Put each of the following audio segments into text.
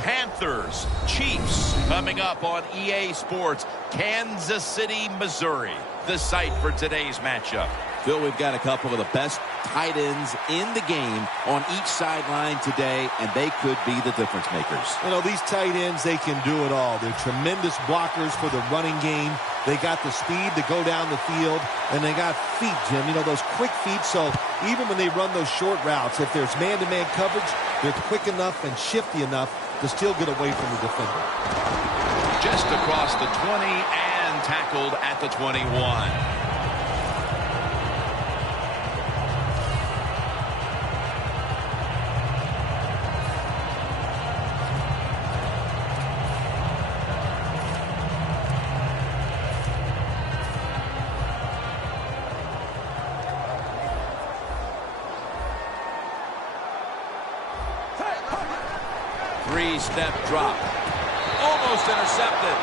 Panthers, Chiefs, coming up on EA Sports, Kansas City, Missouri, the site for today's matchup. Phil, we've got a couple of the best tight ends in the game on each sideline today, and they could be the difference makers. You know, these tight ends, they can do it all. They're tremendous blockers for the running game. They got the speed to go down the field, and they got feet, Jim. You know, those quick feet, so even when they run those short routes, if there's man-to-man coverage, they're quick enough and shifty enough to still get away from the defender. Just across the 20 and tackled at the 21. 3-step drop. Almost intercepted.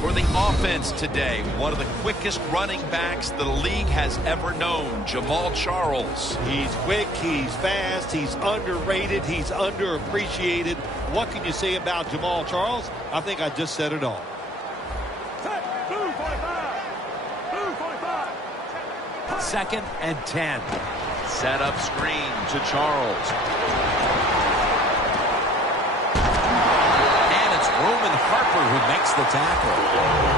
For the offense today, one of the quickest running backs the league has ever known, Jamal Charles. He's quick, he's fast, he's underrated, he's underappreciated. What can you say about Jamal Charles? I think I just said it all. Second and 10. Set up screen to Charles. And it's Roman Harper who makes the tackle.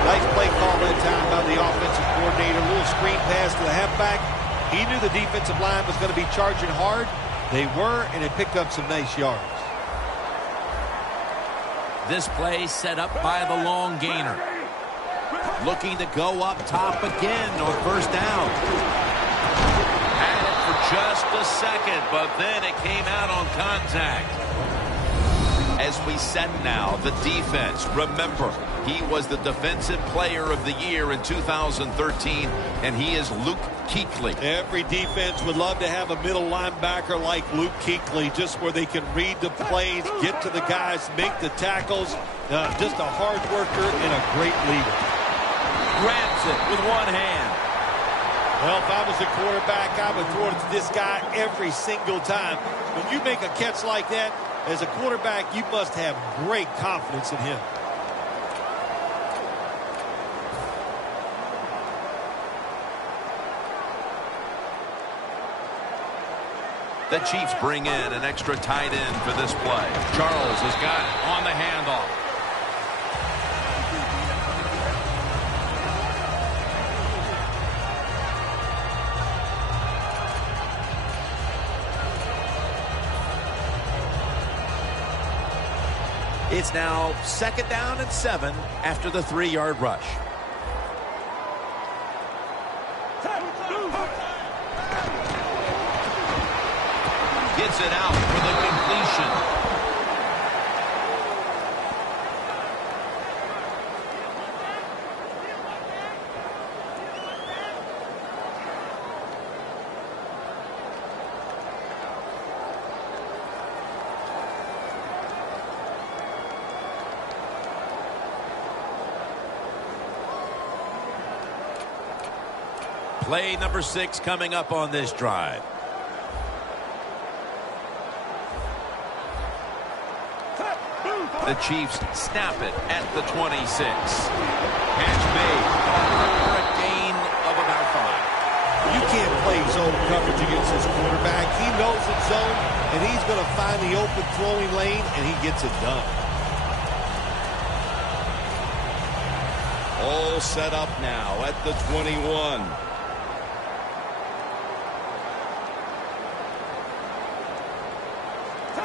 Nice play call that time by the offensive coordinator. A little screen pass to the halfback. He knew the defensive line was going to be charging hard. They were, and it picked up some nice yards. This play set up by the long gainer. Looking to go up top again on first down. Just a second, but then it came out on contact. As we said now, the defense, remember, he was the defensive player of the year in 2013, and he is Luke Kuechly. Every defense would love to have a middle linebacker like Luke Kuechly, just where they can read the plays, get to the guys, make the tackles. Just a hard worker and a great leader. Grabs it with one hand. Well, if I was a quarterback, I would throw it to this guy every single time. When you make a catch like that, as a quarterback, you must have great confidence in him. The Chiefs bring in an extra tight end for this play. Charles has got it on the handoff. It's now 2nd down and 7 after the 3-yard rush. Gets it out for the completion. Play number 6 coming up on this drive. The Chiefs snap it at the 26. Catch made for a gain of about 5. You can't play zone coverage against this quarterback. He knows it's zone, and he's going to find the open throwing lane, and he gets it done. All set up now at the 21.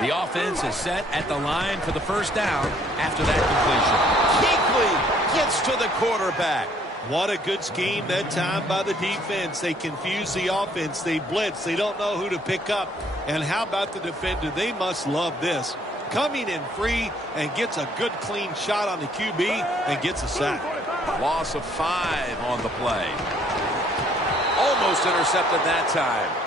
The offense is set at the line for the first down after that completion. Kuechly gets to the quarterback. What a good scheme that time by the defense. They confuse the offense. They blitz. They don't know who to pick up. And how about the defender? They must love this. Coming in free and gets a good clean shot on the QB and gets a sack. Loss of 5 on the play. Almost intercepted that time.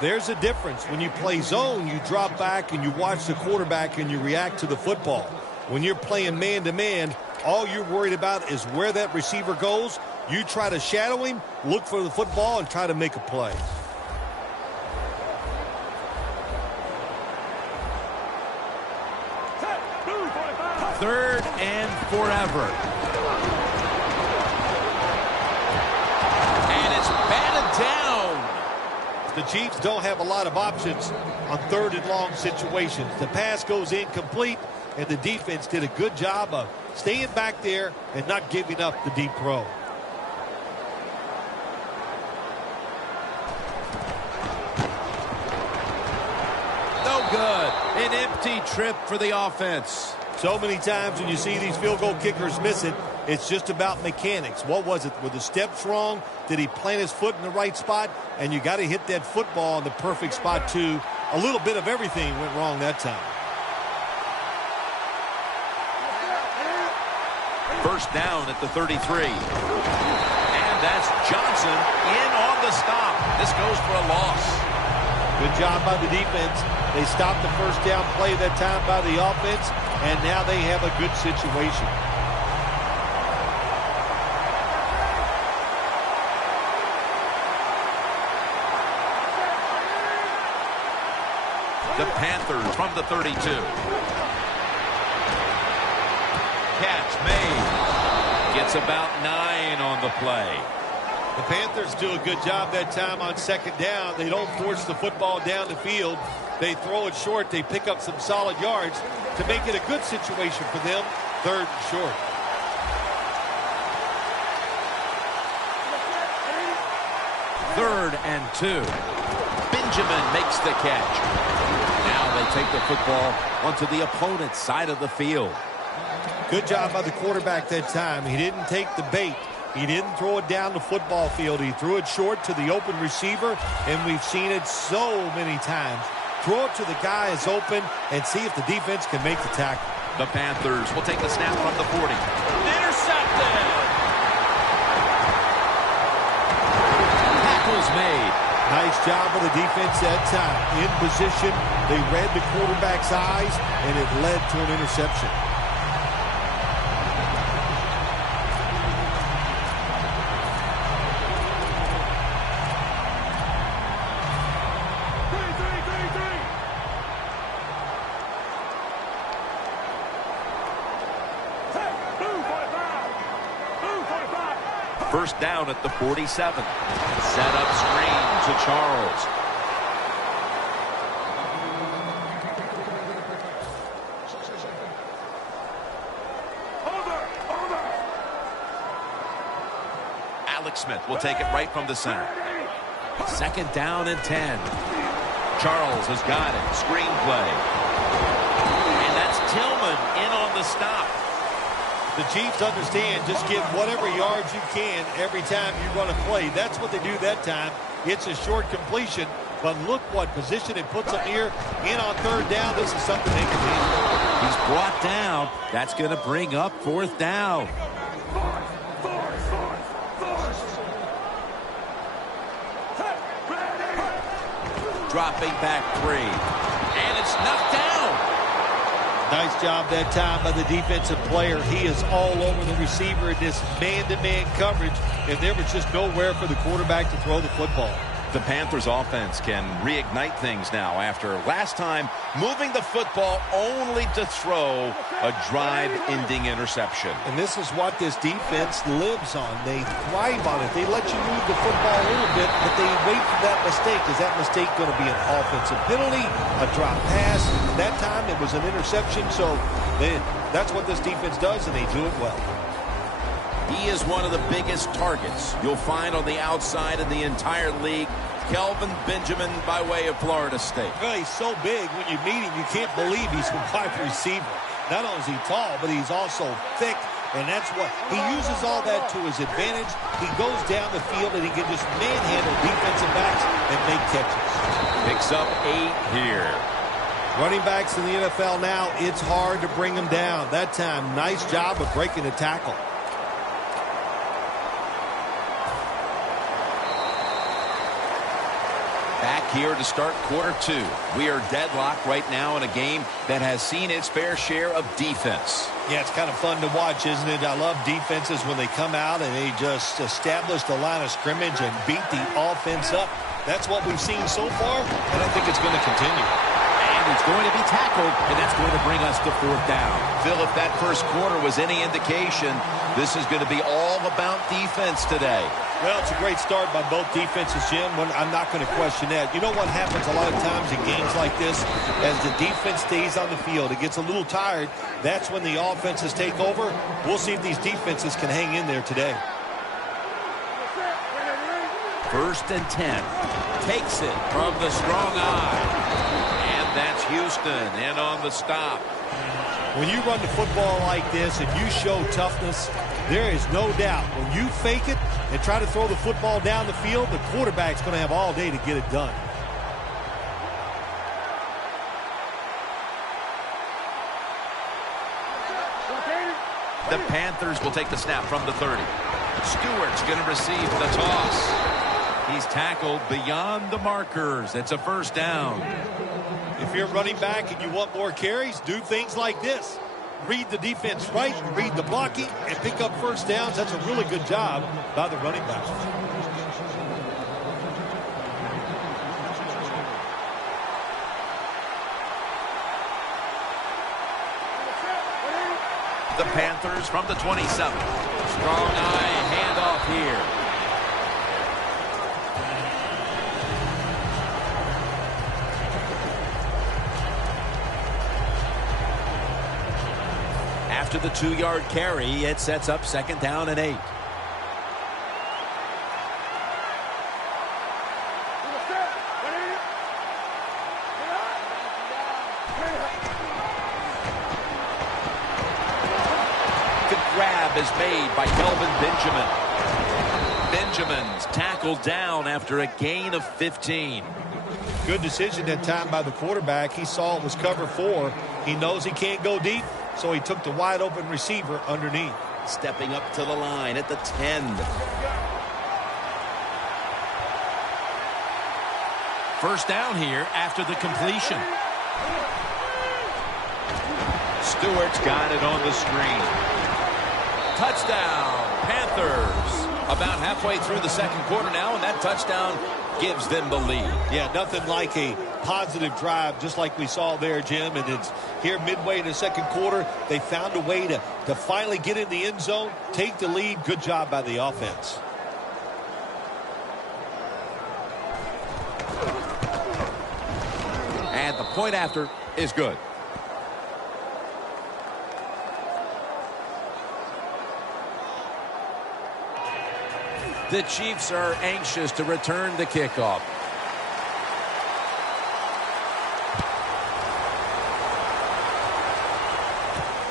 There's a difference. When you play zone, you drop back and you watch the quarterback and you react to the football. When you're playing man-to-man, all you're worried about is where that receiver goes. You try to shadow him, look for the football, and try to make a play. 3rd and forever. And it's batted down. The Chiefs don't have a lot of options on 3rd and long situations. The pass goes incomplete, and the defense did a good job of staying back there and not giving up the deep throw. No good. An empty trip for the offense. So many times when you see these field goal kickers miss it, it's just about mechanics. What was it? Were the steps wrong? Did he plant his foot in the right spot? And you got to hit that football in the perfect spot, too. A little bit of everything went wrong that time. First down at the 33. And that's Johnson in on the stop. This goes for a loss. Good job by the defense. They stopped the first down play that time by the offense, and now they have a good situation. The Panthers from the 32. Catch made. Gets about 9 on the play. The Panthers do a good job that time on 2nd down. They don't force the football down the field. They throw it short. They pick up some solid yards to make it a good situation for them. 3rd and short. Third and 2. Benjamin makes the catch. Now they take the football onto the opponent's side of the field. Good job by the quarterback that time. He didn't take the bait. He didn't throw it down the football field. He threw it short to the open receiver, and we've seen it so many times. Throw it to the guy who's open and see if the defense can make the tackle. The Panthers will take the snap from the 40. Intercepted! Tackle's made. Nice job of the defense that time. In position, they read the quarterback's eyes, and it led to an interception. First down at the 47. Set up screen to Charles. Alex Smith will take it right from the center. 2nd down and 10. Charles has got it. Screen play. And that's Tillman in on the stop. The Chiefs understand just get whatever yards you can every time you run a play. That's what they do that time. It's a short completion, but look what position it puts them here. In on 3rd down, this is something they can do. He's brought down. That's going to bring up 4th down. Dropping back 3. And it's knocked down. Nice job that time by the defensive player. He is all over the receiver in this man-to-man coverage, and there was just nowhere for the quarterback to throw the football. The Panthers offense can reignite things now after last time moving the football only to throw a drive-ending interception. And this is what this defense lives on. They thrive on it. They let you move the football a little bit, but they wait for that mistake. Is that mistake going to be an offensive penalty, a drop pass? That time it was an interception, so that's what this defense does, and they do it well. He is one of the biggest targets you'll find on the outside in the entire league. Kelvin Benjamin by way of Florida State. Well, he's so big, when you meet him, you can't believe he's a wide receiver. Not only is he tall, but he's also thick, and that's what he uses all that to his advantage. He goes down the field, and he can just manhandle defensive backs and make catches. Picks up 8 here. Running backs in the NFL now, it's hard to bring them down. That time, nice job of breaking the tackle. Back here to start quarter 2. We are deadlocked right now in a game that has seen its fair share of defense. Yeah, it's kind of fun to watch, isn't it? I love defenses when they come out and they just establish the line of scrimmage and beat the offense up. That's what we've seen so far, and I think it's going to continue. And he's going to be tackled, and that's going to bring us to fourth down. Phil, if that first quarter was any indication, this is going to be all about defense today. Well, it's a great start by both defenses, Jim. I'm not going to question that. You know what happens a lot of times in games like this? As the defense stays on the field, it gets a little tired. That's when the offenses take over. We'll see if these defenses can hang in there today. 1st and 10. Takes it from the strong eye. And that's Houston in on the stop. When you run the football like this and you show toughness, there is no doubt when you fake it and try to throw the football down the field, the quarterback's going to have all day to get it done. The Panthers will take the snap from the 30. Stewart's going to receive the toss. He's tackled beyond the markers. It's a first down. If you're running back and you want more carries, do things like this. Read the defense right, read the blocking, and pick up first downs. That's a really good job by the running back. The Panthers from the 27. Strong eye handoff here. After the 2-yard carry, it sets up 2nd down and 8. The grab is made by Kelvin Benjamin. Benjamin's tackled down after a gain of 15. Good decision that time by the quarterback. He saw it was cover 4. He knows he can't go deep, so he took the wide open receiver underneath. Stepping up to the line at the 10. First down here after the completion. Stewart's got it on the screen. Touchdown, Panthers. About halfway through the 2nd quarter now, and that touchdown gives them the lead. Yeah, nothing like a positive drive, just like we saw there, Jim. And it's here midway in the 2nd quarter. They found a way to finally get in the end zone, take the lead. Good job by the offense. And the point after is good. The Chiefs are anxious to return the kickoff.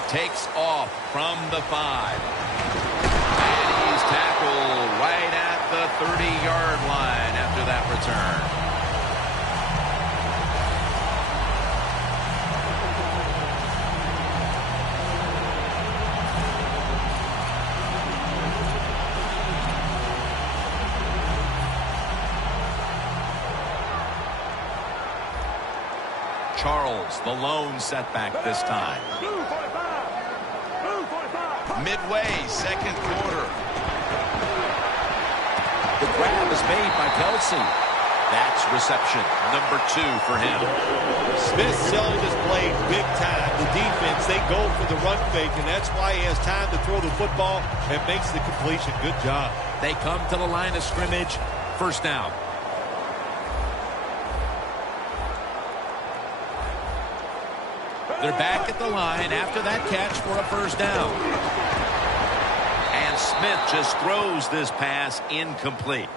Takes off from the 5. And he's tackled right at the 30-yard line after that return. Charles, the lone setback this time. Midway, 2nd quarter. The grab is made by Kelsey. That's reception number 2 for him. Smith selling his blade big time. The defense, they go for the run fake, and that's why he has time to throw the football and makes the completion. Good job. They come to the line of scrimmage. First down. They're back at the line after that catch for a first down. And Smith just throws this pass incomplete.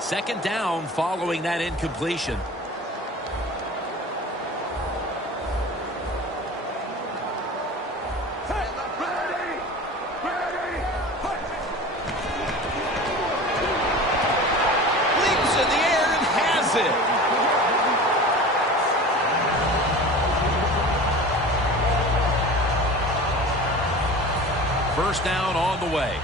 Second down following that incompletion. First down on the way.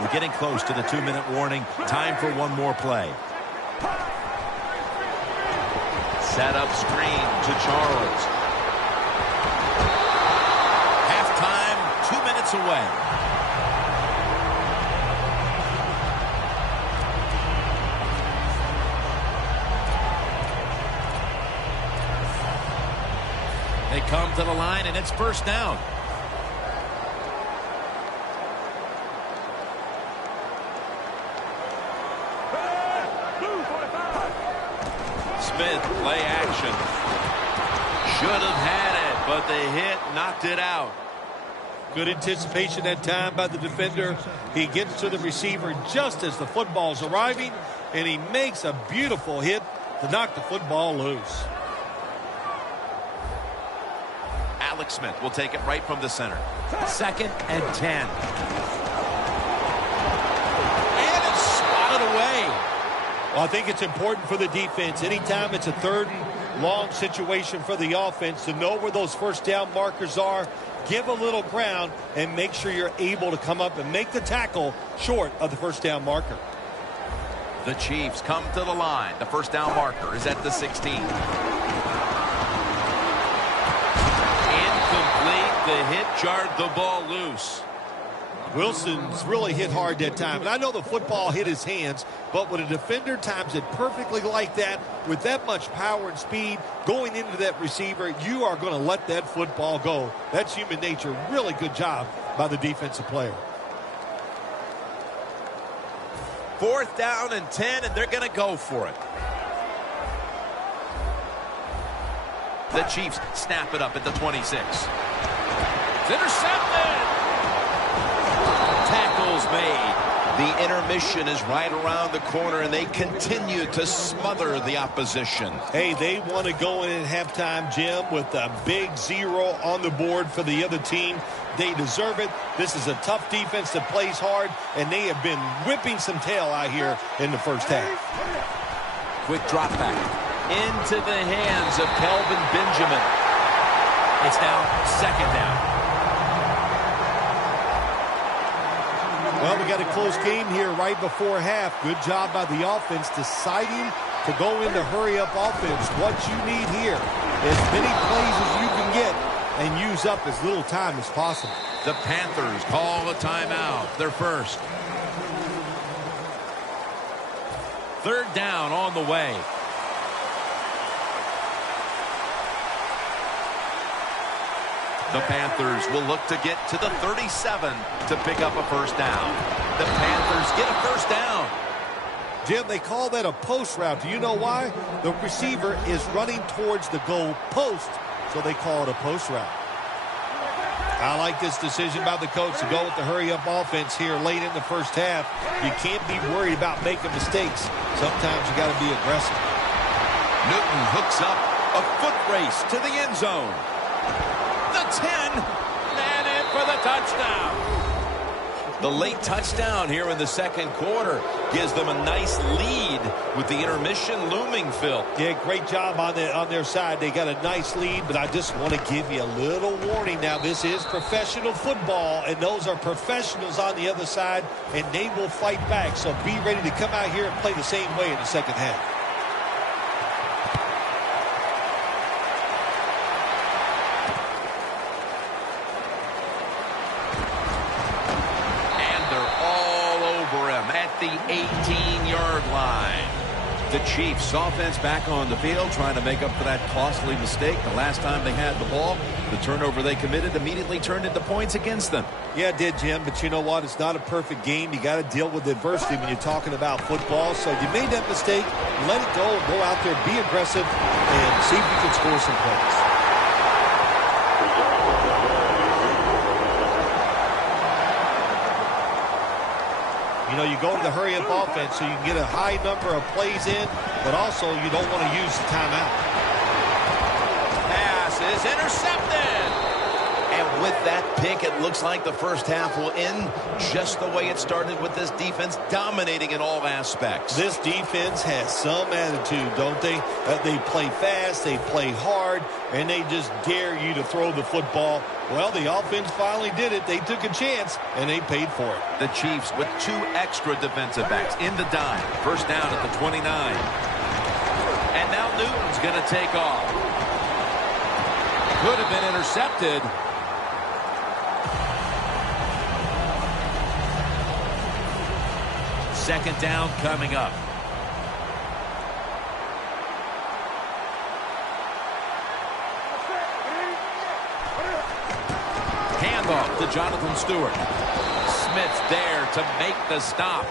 We're getting close to the 2-minute warning. Time for one more play. Set up screen to Charles. Halftime, 2 minutes away. They come to the line, and it's first down. Smith, play action. Should have had it, but the hit knocked it out. Good anticipation that time by the defender. He gets to the receiver just as the football's arriving, and he makes a beautiful hit to knock the football loose. Alex Smith will take it right from the center. 2nd and 10. And it's spotted away. Well, I think it's important for the defense. Anytime it's a 3rd and long situation for the offense to know where those first down markers are, give a little ground, and make sure you're able to come up and make the tackle short of the first down marker. The Chiefs come to the line. The first down marker is at the 16. Incomplete. The hit jarred the ball loose. Wilson's really hit hard that time. And I know the football hit his hands, but when a defender times it perfectly like that, with that much power and speed going into that receiver, you are going to let that football go. That's human nature. Really good job by the defensive player. 4th down and 10, and they're going to go for it. The Chiefs snap it up at the 26. It's intercepted. Tackles made. The intermission is right around the corner, and they continue to smother the opposition. Hey, they want to go in at halftime, Jim, with a big 0 on the board for the other team. They deserve it. This is a tough defense that plays hard, and they have been whipping some tail out here in the first half. Quick drop back into the hands of Kelvin Benjamin. It's now 2nd down. Well, we got a close game here right before half. Good job by the offense deciding to go into hurry-up offense. What you need here, as many plays as you can get and use up as little time as possible. The Panthers call a timeout. Their first. 3rd down on the way. The Panthers will look to get to the 37 to pick up a first down. The Panthers get a first down. Jim, they call that a post route. Do you know why? The receiver is running towards the goal post, so they call it a post route. I like this decision by the coach to go with the hurry-up offense here late in the first half. You can't be worried about making mistakes. Sometimes you got to be aggressive. Newton hooks up a foot race to the end zone. The 10, and in for the touchdown. The late touchdown here in the 2nd quarter gives them a nice lead with the intermission looming, Phil. Yeah, great job on their side. They got a nice lead, but I just want to give you a little warning now. This is professional football, and those are professionals on the other side, and they will fight back. So be ready to come out here and play the same way in the second half. At the 18-yard line. The Chiefs offense back on the field trying to make up for that costly mistake. The last time they had the ball, the turnover they committed immediately turned into points against them. Yeah, it did, Jim, but you know what? It's not a perfect game. You got to deal with adversity when you're talking about football. So you made that mistake, let it go, go out there, be aggressive, and see if you can score some points. You know, you go to the hurry-up offense so you can get a high number of plays in, but also you don't want to use the timeout. Pass is intercepted. And With that pick, it looks like the first half will end just the way it started, with this defense dominating in all aspects. This defense has some attitude, don't they? They play fast, they play hard, and they just dare you to throw the football. Well, the offense finally did it. They took a chance, and they paid for it. The Chiefs with 2 extra defensive backs in the dime. First down at the 29. And now Newton's going to take off. Could have been intercepted. Second down coming up. Handoff to Jonathan Stewart. Smith's there to make the stop.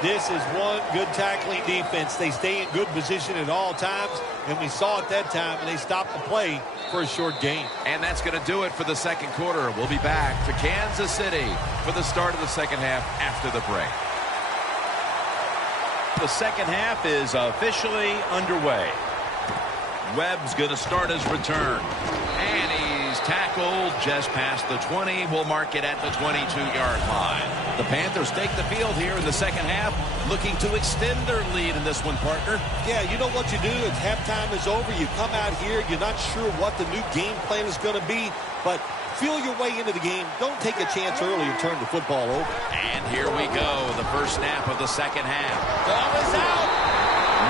This is one good tackling defense. They stay in good position at all times, and we saw it that time, and they stopped the play for a short gain. And that's going to do it for the second quarter. We'll be back to Kansas City for the start of the second half after the break. The second half is officially underway. Webb's going to start his return. And he's tackled just past the 20. We'll mark it at the 22-yard line. The Panthers take the field here in the second half, looking to extend their lead in this one, partner. Yeah, you know what you do? If halftime is over, you come out here, you're not sure what the new game plan is going to be, but feel your way into the game. Don't take a chance early and turn the football over. And here we go, the first snap of the second half. Ball is out.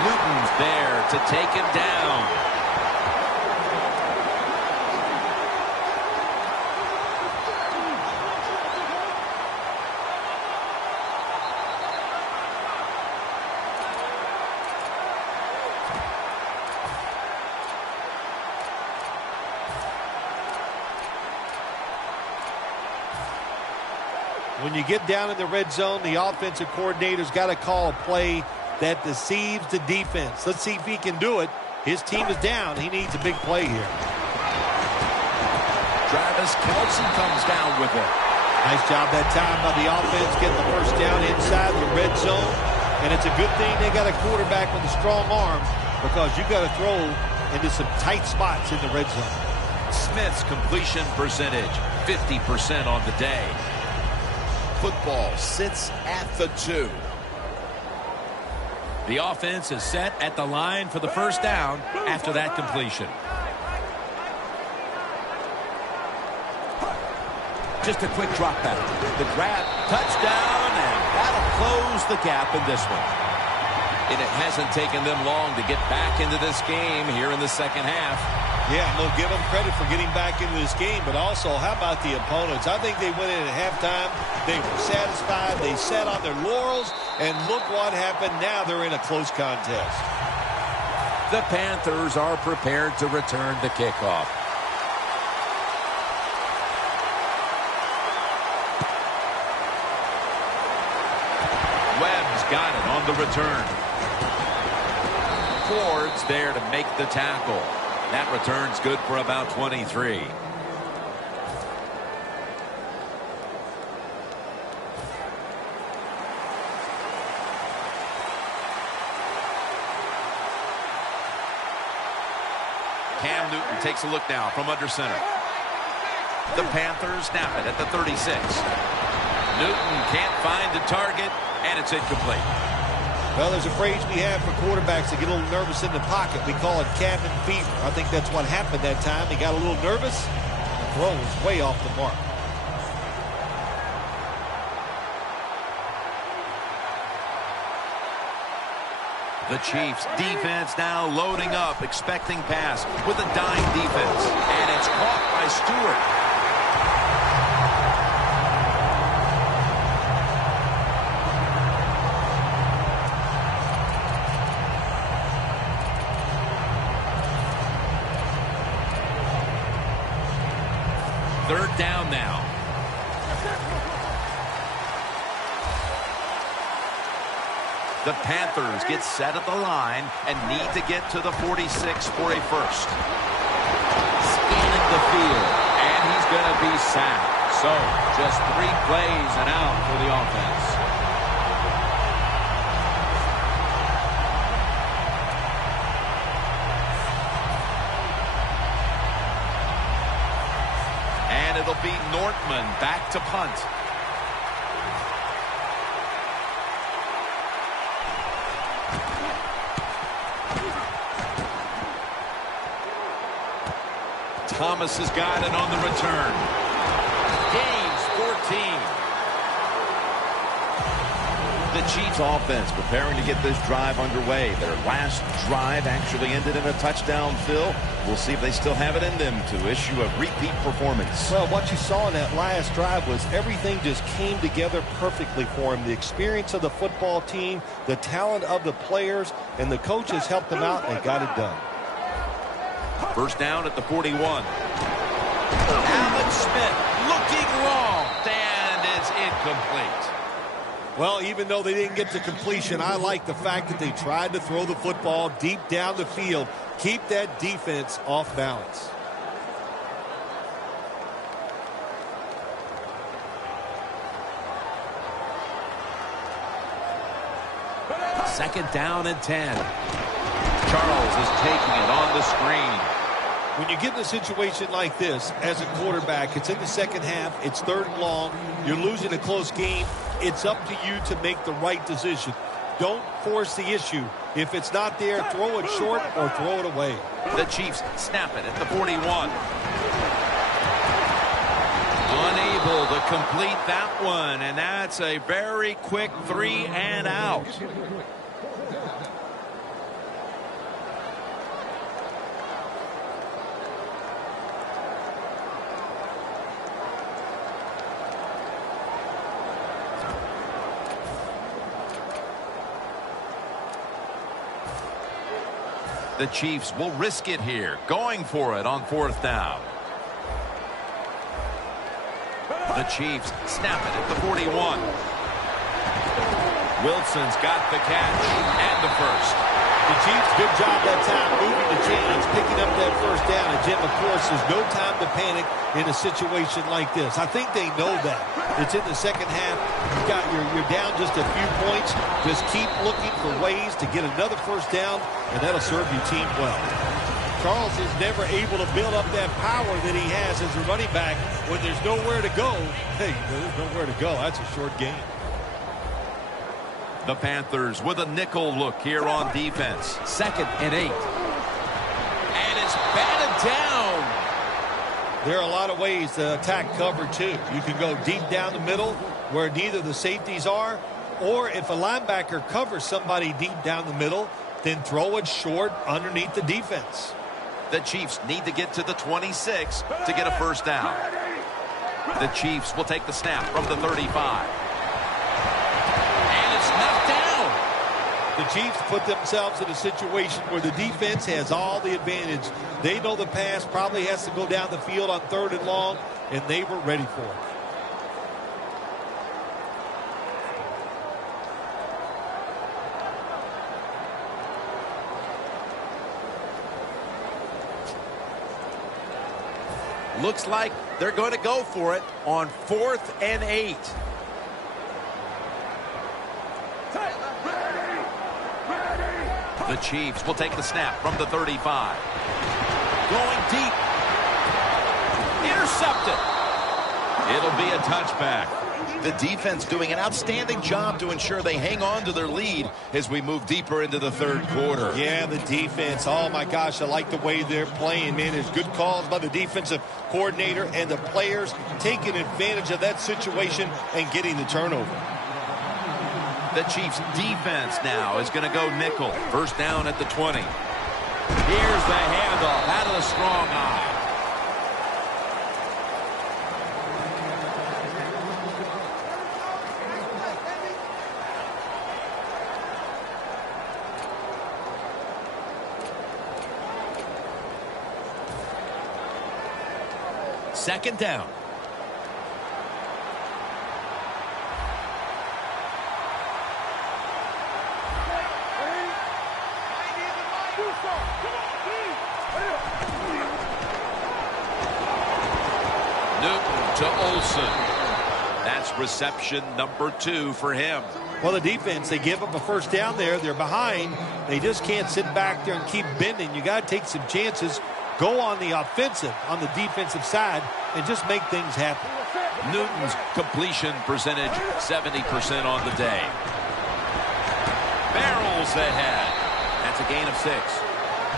Newton's there to take him down. When you get down in the red zone, the offensive coordinator's got to call a play that deceives the defense. Let's see if he can do it. His team is down. He needs a big play here. Travis Kelce comes down with it. Nice job that time by the offense getting the first down inside the red zone. And it's a good thing they got a quarterback with a strong arm, because you got to throw into some tight spots in the red zone. Smith's completion percentage, 50% on the day. Football sits at the 2. The offense is set at the line for the first down after that completion. Just a quick drop back. The grab, touchdown, and that'll close the gap in this one. And it hasn't taken them long to get back into this game here in the second half. Yeah, we'll give them credit for getting back into this game, but also, how about the opponents? I think they went in at halftime. They were satisfied. They sat on their laurels, and look what happened. Now they're in a close contest. The Panthers are prepared to return the kickoff. Webb's got it on the return. Ford's there to make the tackle. That return's good for about 23. Cam Newton takes a look now from under center. The Panthers snap it at the 36. Newton can't find the target, and it's incomplete. Well, there's a phrase we have for quarterbacks that get a little nervous in the pocket. We call it cabin fever. I think that's what happened that time. He got a little nervous. The throw was way off the mark. The Chiefs defense now loading up, expecting pass with a dime defense. And it's caught by Stewart. Third down now. The Panthers get set at the line and need to get to the 46 for a first. Scanning the field, and he's going to be sacked. So, just 3 plays and out for the offense. And it'll be Nortman back to punt. Thomas has got it on the return. Gains 14. The Chiefs offense preparing to get this drive underway. Their last drive actually ended in a touchdown, Phil. We'll see if they still have it in them to issue a repeat performance. Well, what you saw in that last drive was everything just came together perfectly for him. The experience of the football team, the talent of the players, and the coaches helped them out and got it done. First down at the 41. Alex Smith looking long, and it's incomplete. Well, even though they didn't get to completion, I like the fact that they tried to throw the football deep down the field, keep that defense off balance. Second down and 10. Charles is taking it on the screen. When you get in a situation like this, as a quarterback, it's in the second half, it's third and long, you're losing a close game, it's up to you to make the right decision. Don't force the issue. If it's not there, throw it short or throw it away. The Chiefs snap it at the 41. Unable to complete that one, and that's a very quick 3 and out. The Chiefs will risk it here, going for it on fourth down. The Chiefs snap it at the 41. Wilson's got the catch and the first. The Chiefs, good job that time moving the chains, picking up that first down. And Jim, of course, there's no time to panic in a situation like this. I think they know that. It's in the second half. You're down just a few points. Just keep looking for ways to get another first down, and that'll serve your team well. Charles is never able to build up that power that he has as a running back when there's nowhere to go. Hey, there's nowhere to go. That's a short game. The Panthers with a nickel look here on defense. 2nd and 8. And it's batted down. There are a lot of ways to attack cover, too. You can go deep down the middle where neither the safeties are, or if a linebacker covers somebody deep down the middle, then throw it short underneath the defense. The Chiefs need to get to the 26 to get a first down. The Chiefs will take the snap from the 35. The Chiefs put themselves in a situation where the defense has all the advantage. They know the pass probably has to go down the field on 3rd and long, and they were ready for it. Looks like they're going to go for it on 4th and 8. The Chiefs will take the snap from the 35. Going deep. Intercepted. It'll be a touchback. The defense doing an outstanding job to ensure they hang on to their lead as we move deeper into the 3rd quarter. Yeah, the defense. Oh, my gosh, I like the way they're playing, man. There's good calls by the defensive coordinator and the players taking advantage of that situation and getting the turnover. The Chiefs defense now is going to go nickel. First down at the 20. Here's the handoff out of the strong eye. Second down. To Olsen. That's reception number 2 for him. Well, the defense, they give up a first down there. They're behind. They just can't sit back there and keep bending. You got to take some chances. go on the defensive side, and just make things happen. Newton's completion percentage, 70% on the day. Barrels ahead. That's a gain of 6.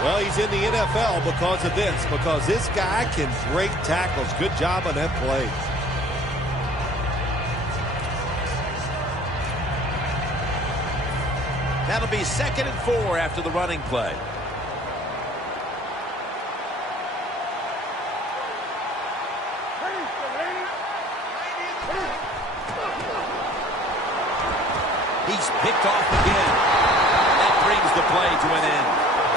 Well, he's in the NFL because of this, because this guy can break tackles. Good job on that play. That'll be 2nd and 4 after the running play. He's picked off again. That brings the play to an end.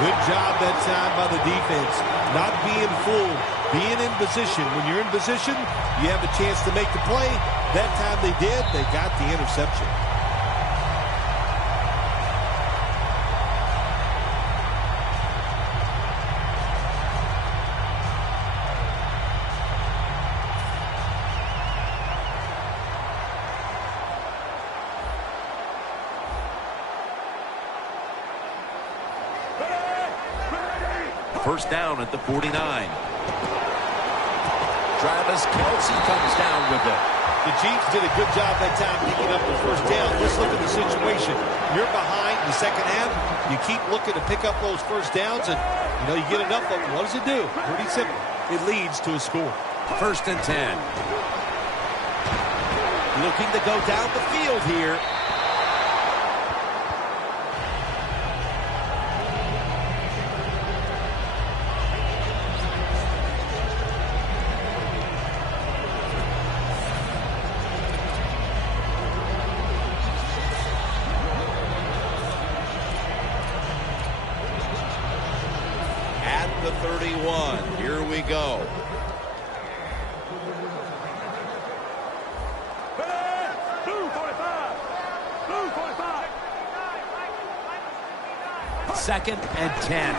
Good job that time by the defense. Not being fooled, being in position. When you're in position, you have a chance to make the play. That time they did. They got the interception. First down at the 49. Travis Kelce comes down with it. The Chiefs did a good job that time picking up the first down. Just look at the situation. You're behind in the second half. You keep looking to pick up those first downs, and you get enough of them. What does it do? Pretty simple. It leads to a score. 1st and 10. Looking to go down the field here. The 31. Here we go. Second and 10.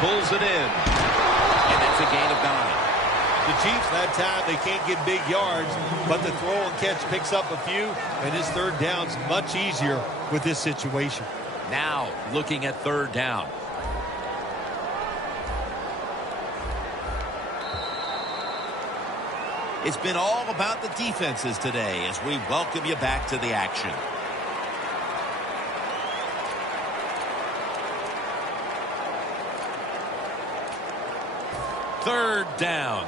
Pulls it in. And that's a gain of 9. The Chiefs, that time, they can't get big yards, but the throw and catch picks up a few, and his third down's much easier with this situation. Now, looking at 3rd down. It's been all about the defenses today as we welcome you back to the action. Third down.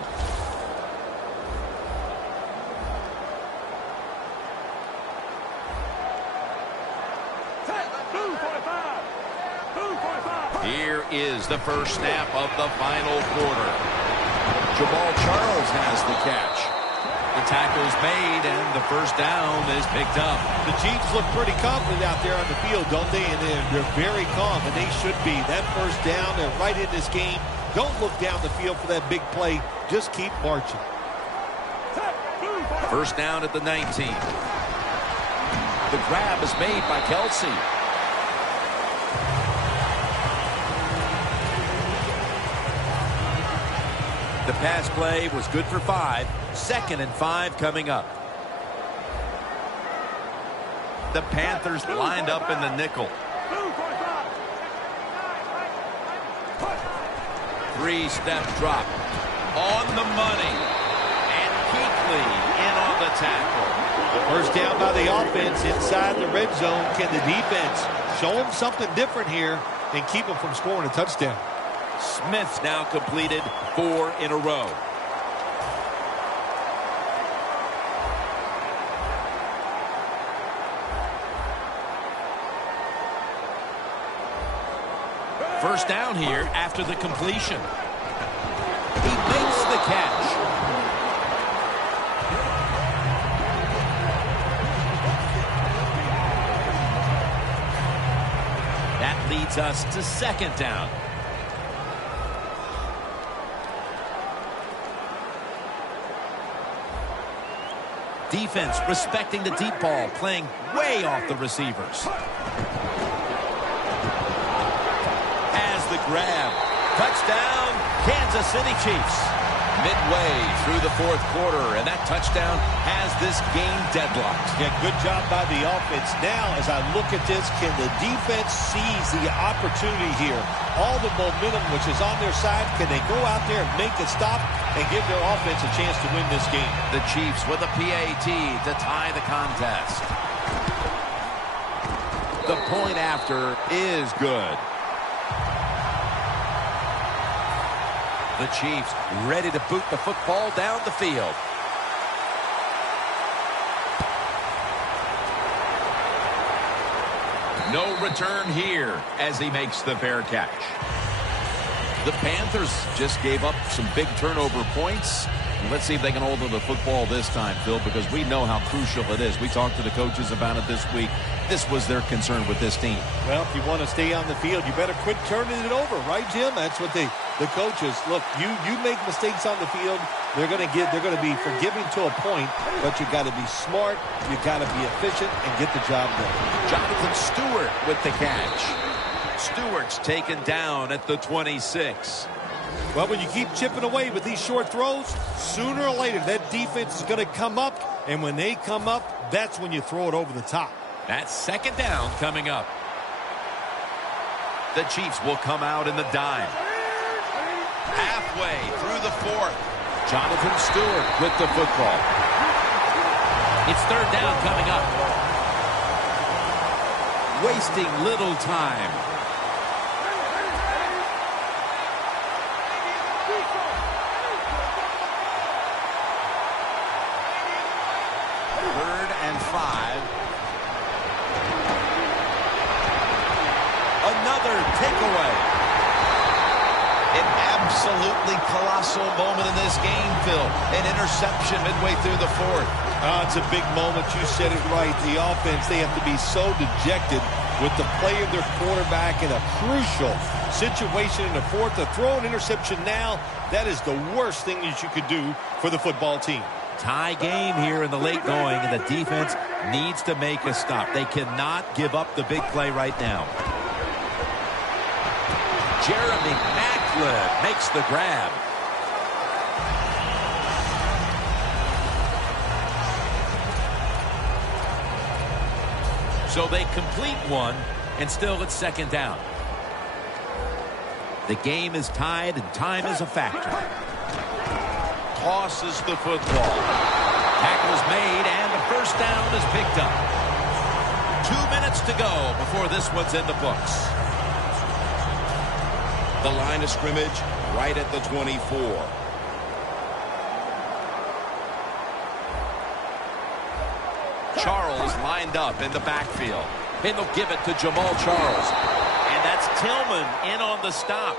Here is the first snap of the final quarter. Jamal Charles has the catch. The tackle's made, and the first down is picked up. The Chiefs look pretty confident out there on the field, don't they? And they're very calm, and they should be. That first down, they're right in this game. Don't look down the field for that big play. Just keep marching. First down at the 19. The grab is made by Kelce. The pass play was good for 5. 2nd and 5 coming up. The Panthers lined up in the nickel. 3-step drop. On the money. And Kuechly in on the tackle. First down by the offense inside the red zone. Can the defense show them something different here and keep them from scoring a touchdown? Smith's now completed 4 in a row. First down here after the completion. He makes the catch. That leads us to 2nd down. Defense respecting the deep ball, playing way off the receivers. Has the grab. Touchdown, Kansas City Chiefs. midway through the fourth quarter, and that touchdown has this game deadlocked. Yeah, good job by the offense. Now, as I look at this, can the defense seize the opportunity here? All the momentum which is on their side, can they go out there and make a stop and give their offense a chance to win this game? The Chiefs with a PAT to tie the contest. The point after is good. The Chiefs ready to boot the football down the field. No return here as he makes the fair catch. The Panthers just gave up some big turnover points. Let's see if they can hold on to the football this time, Phil, because we know how crucial it is. We talked to the coaches about it this week. This was their concern with this team. Well, if you want to stay on the field, you better quit turning it over, right, Jim? That's what the coaches, look, you make mistakes on the field, they're going to be forgiving to a point, but you got to be smart, you got to be efficient and get the job done. Jonathan Stewart with the catch. Stewart's taken down at the 26. Well, when you keep chipping away with these short throws, sooner or later that defense is going to come up, and when they come up, that's when you throw it over the top. That's second down coming up. The Chiefs will come out in the dime. Halfway through the fourth. Jonathan Stewart with the football. It's third down coming up. Wasting little time. Third and 5. Another takeaway. An absolutely colossal moment in this game, Phil. An interception midway through the fourth. It's a big moment. You said it right. The offense, they have to be so dejected with the play of their quarterback in a crucial situation in the fourth. To throw an interception now, that is the worst thing that you could do for the football team. Tie game here in the late going, and the defense needs to make a stop. They cannot give up the big play right now. Jeremy Maclin makes the grab. So they complete one, and still it's second down. The game is tied, and time is a factor. Tosses the football. Tackle is made, and the first down is picked up. 2 minutes to go before this one's in the books. The line of scrimmage right at the 24. Charles lined up in the backfield. And they'll give it to Jamal Charles. And that's Tillman in on the stop.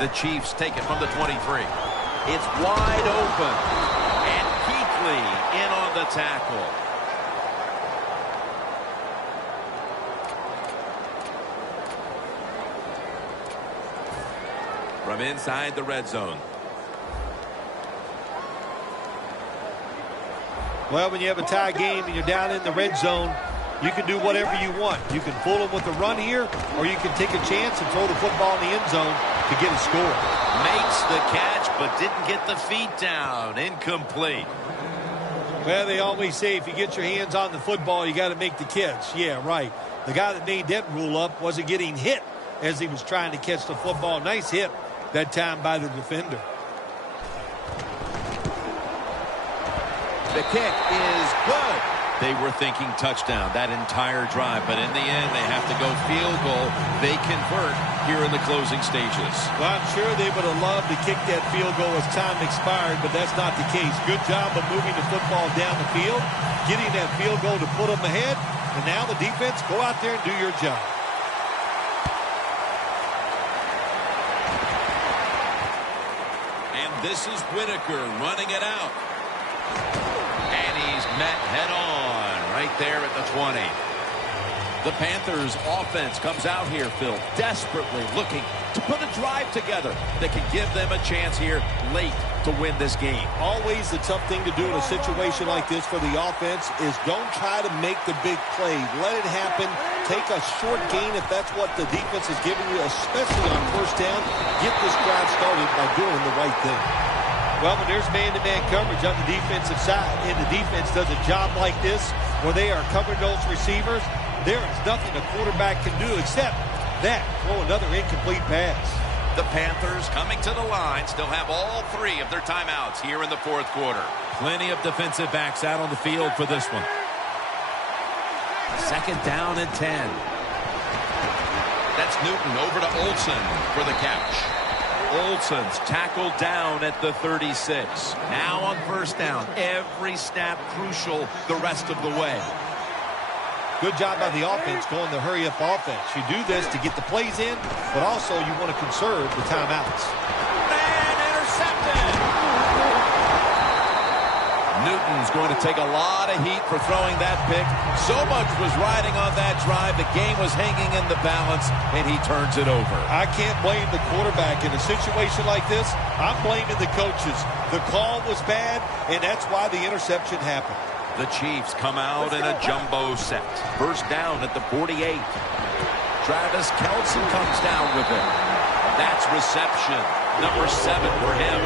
The Chiefs take it from the 23. It's wide open. And Kuechly in on the tackle. From inside the red zone. Well, when you have a tie game and you're down in the red zone, you can do whatever you want. You can fool them with a run here, or you can take a chance and throw the football in the end zone to get a score. Makes the catch, but didn't get the feet down. Incomplete. Well, they always say if you get your hands on the football, you got to make the catch. Yeah, right. The guy that made that rule up wasn't getting hit as he was trying to catch the football. Nice hit that time by the defender. The kick is good. They were thinking touchdown that entire drive, but in the end, they have to go field goal. They convert here in the closing stages. Well, I'm sure they would have loved to kick that field goal as time expired, but that's not the case. Good job of moving the football down the field, getting that field goal to put them ahead, and now the defense, go out there and do your job. And this is Whitaker running it out. And he's met head on right there at the 20. The Panthers offense comes out here, Phil, desperately looking to put a drive together that can give them a chance here late to win this game. Always the tough thing to do in a situation like this for the offense is don't try to make the big play. Let it happen. Take a short gain if that's what the defense is giving you, especially on first down. Get this drive started by doing the right thing. Well, when there's man-to-man coverage on the defensive side, and the defense does a job like this where they are covering those receivers, there is nothing a quarterback can do except that, throw another incomplete pass. The Panthers coming to the line still have all 3 of their timeouts here in the fourth quarter. Plenty of defensive backs out on the field for this one. 2nd down and 10. That's Newton over to Olsen for the catch. Olsen's tackled down at the 36. Now on first down, every snap crucial the rest of the way. Good job by the offense going the hurry-up offense. You do this to get the plays in, but also you want to conserve the timeouts. And intercepted! Newton's going to take a lot of heat for throwing that pick. So much was riding on that drive. The game was hanging in the balance, and he turns it over. I can't blame the quarterback in a situation like this. I'm blaming the coaches. The call was bad, and that's why the interception happened. The Chiefs come out in a jumbo set. First down at the 48. Travis Kelce comes down with it. That's reception. Number 7 for him.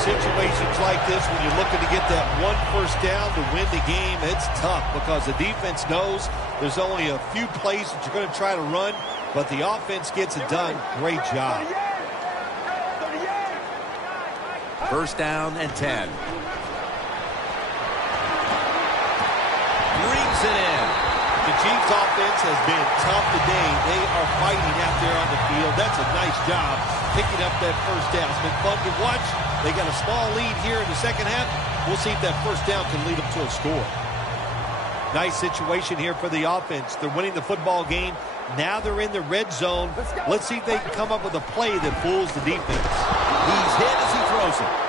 Situations like this, when you're looking to get that one first down to win the game, it's tough because the defense knows there's only a few plays that you're going to try to run, but the offense gets it done. Great job. First down and 10. Brings it in. The Chiefs offense has been tough today. They are fighting out there on the field. That's a nice job picking up that first down. It's been fun to watch. They got a small lead here in the second half. We'll see if that first down can lead them to a score. Nice situation here for the offense. They're winning the football game. Now they're in the red zone. Let's see if they can come up with a play that fools the defense. He's hit as he throws it.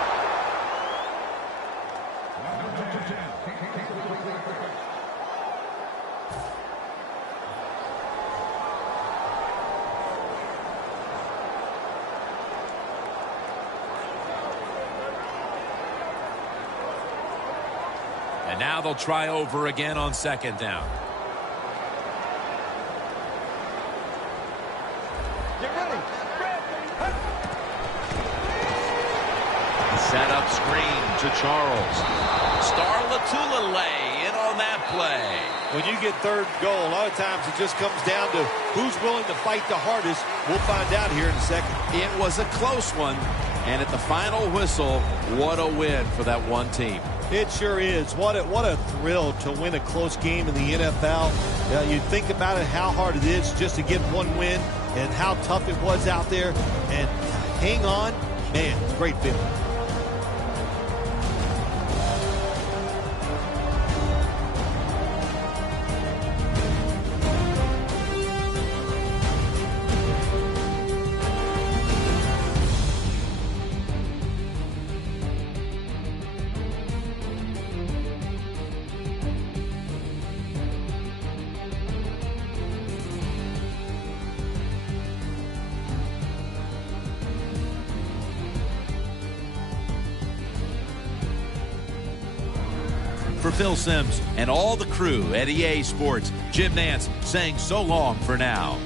And now they'll try over again on 2nd down. Set up screen to Charles. Star Latulele in on that play. When you get 3rd goal, a lot of times it just comes down to who's willing to fight the hardest. We'll find out here in a second. It was a close one. And at the final whistle, what a win for that one team. It sure is. What a thrill to win a close game in the NFL. You think about it, how hard it is just to get one win and how tough it was out there. And hang on, man, it's a great feeling. For Phil Simms and all the crew at EA Sports, Jim Nantz saying so long for now.